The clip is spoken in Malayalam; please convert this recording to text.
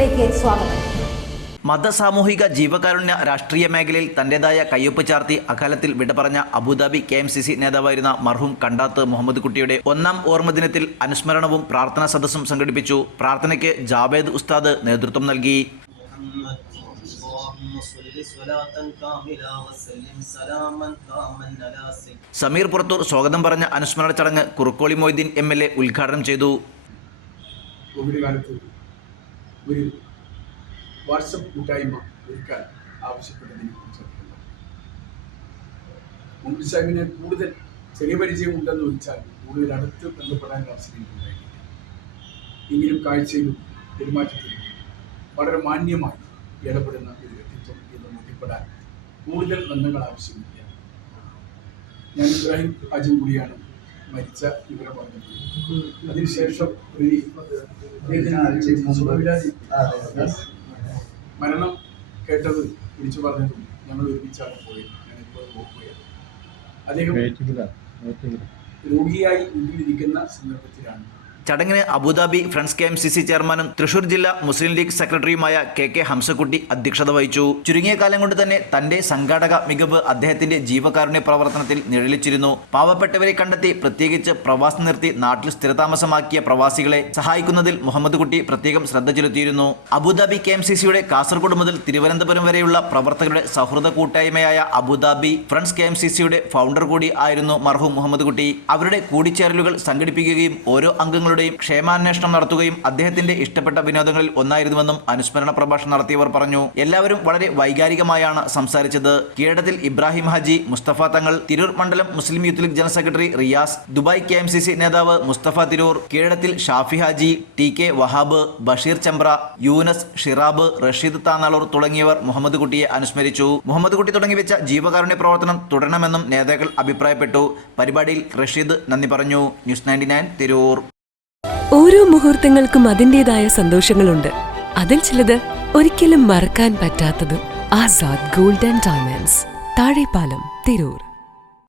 റിപ്പോർട്ടിലേക്ക് സ്വാഗതം. മതസാമൂഹിക ജീവകാരുണ്യ രാഷ്ട്രീയ മേഖലയിൽ തന്റേതായ കയ്യൊപ്പ് ചാർത്തി അകാലത്തിൽ വിട പറഞ്ഞ അബുദാബി KMCC നേതാവായിരുന്ന മർഹൂം കണ്ടാത്ത് മുഹമ്മദ് കുട്ടിയുടെ ഒന്നാം ഓർമ്മദിനത്തിൽ അനുസ്മരണവും പ്രാർത്ഥനാ സദസ്സും സംഘടിപ്പിച്ചു. പ്രാർത്ഥനയ്ക്ക് ജാവേദ് ഉസ്താദ് നേതൃത്വം നൽകി. സമീർ പുറത്തൂർ സ്വാഗതം പറഞ്ഞ അനുസ്മരണ ചടങ്ങ് കുറുക്കോളി മൊയ്തീൻ MLA ഉദ്ഘാടനം ചെയ്തു. കോവിഡ് കാലത്ത് ഒരു വാട്സപ്പ് കൂട്ടായ്മ ഒരുക്കാൻ ആവശ്യപ്പെട്ടതിനെ കുറിച്ച് മുമ്പ് സാഹിബിനെ കൂടുതൽ ചെറിയ പരിചയം ഉണ്ടെന്ന് വെച്ചാൽ കൂടുതൽ അടുത്ത് ബന്ധപ്പെടാൻ അവസരം ഉണ്ടായിട്ടില്ല. എങ്കിലും കാഴ്ചയിലും പെരുമാറ്റത്തിലും വളരെ മാന്യമായി ഇടപെടുന്ന ഒരു വ്യക്തിത്വം എന്ന് ബോധ്യപ്പെടാൻ കൂടുതൽ ബന്ധങ്ങൾ ആവശ്യമില്ല. ഞാൻ ഇബ്രാഹിം ഹാജി കൂടിയാണ് മരിച്ച വിവരം പറഞ്ഞത്. അതിനുശേഷം മരണം കേട്ടത് വിളിച്ചു പറഞ്ഞതും ഞങ്ങൾ ഒരുമിച്ചാണ് പോയത്. ഞാനിപ്പോൾ നോക്കുകയാണ്. അദ്ദേഹം രോഗിയായി വീട്ടിലിരിക്കുന്ന സന്ദർഭത്തിലാണ്. ചടങ്ങിന് അബുദാബി ഫ്രണ്ട്സ് KMCC ചെയർമാനും തൃശൂർ ജില്ലാ മുസ്ലിം ലീഗ് സെക്രട്ടറിയുമായ KK ഹംസക്കുട്ടി അധ്യക്ഷത വഹിച്ചു. ചുരുങ്ങിയ കാലം കൊണ്ട് തന്നെ തന്റെ സംഘാടക മികവ് അദ്ദേഹത്തിന്റെ ജീവകാരുണ്യ പ്രവർത്തനത്തിൽ നിഴലിച്ചിരുന്നു. പാവപ്പെട്ടവരെ കണ്ടെത്തി പ്രത്യേകിച്ച് പ്രവാസം നിർത്തി നാട്ടിൽ സ്ഥിരതാമസമാക്കിയ പ്രവാസികളെ സഹായിക്കുന്നതിൽ മുഹമ്മദ് കുട്ടി പ്രത്യേകം ശ്രദ്ധ ചെലുത്തിയിരുന്നു. അബുദാബി KMCCയുടെ കാസർഗോഡ് മുതൽ തിരുവനന്തപുരം വരെയുള്ള പ്രവർത്തകരുടെ സൗഹൃദ കൂട്ടായ്മയായ അബുദാബി ഫ്രണ്ട്സ് KMCCയുടെ ഫൗണ്ടർ കൂടി ആയിരുന്നു മർഹൂം മുഹമ്മദ് കുട്ടി. അവരുടെ കൂടിച്ചേരലുകൾ സംഘടിപ്പിക്കുകയും ഓരോ അംഗങ്ങളുടെയും ക്ഷേമാന്വേഷണം നടത്തുകയും അദ്ദേഹത്തിന്റെ ഇഷ്ടപ്പെട്ട വിനോദങ്ങളിൽ ഒന്നായിരുന്നുവെന്നും അനുസ്മരണ പ്രഭാഷണം നടത്തിയവർ പറഞ്ഞു. എല്ലാവരും വളരെ വൈകാരികമായാണ് സംസാരിച്ചത്. കീഴടത്തിൽ ഇബ്രാഹിം ഹാജി, മുസ്തഫ തങ്ങൾ, തിരൂർ മണ്ഡലം Muslim Youth League general secretary Riyas, Dubai KMCC നേതാവ് മുസ്തഫ തിരൂർ, കീഴടത്തിൽ ഷാഫി ഹാജി, TK വഹാബ്, ബഷീർ ചമ്പ്ര, യൂനസ്, ഷിറാബ്, റഷീദ് താനാളൂർ തുടങ്ങിയവർ മുഹമ്മദ് കുട്ടിയെ അനുസ്മരിച്ചു. മുഹമ്മദ് കുട്ടി തുടങ്ങിവെച്ച ജീവകാരുണ്യ പ്രവർത്തനം തുടരണമെന്നും നേതാക്കൾ അഭിപ്രായപ്പെട്ടു. പരിപാടിയിൽ റഷീദ് നന്ദി പറഞ്ഞു. ന്യൂസ് 99 തിരൂർ. ഓരോ മുഹൂർത്തങ്ങൾക്കും അതിൻ്റെതായ സന്തോഷങ്ങളുണ്ട്. അതിൽ ചിലത് ഒരിക്കലും മറക്കാൻ പറ്റാത്തതും. Azad Gold and Diamonds, Thazhepalam, Tirur.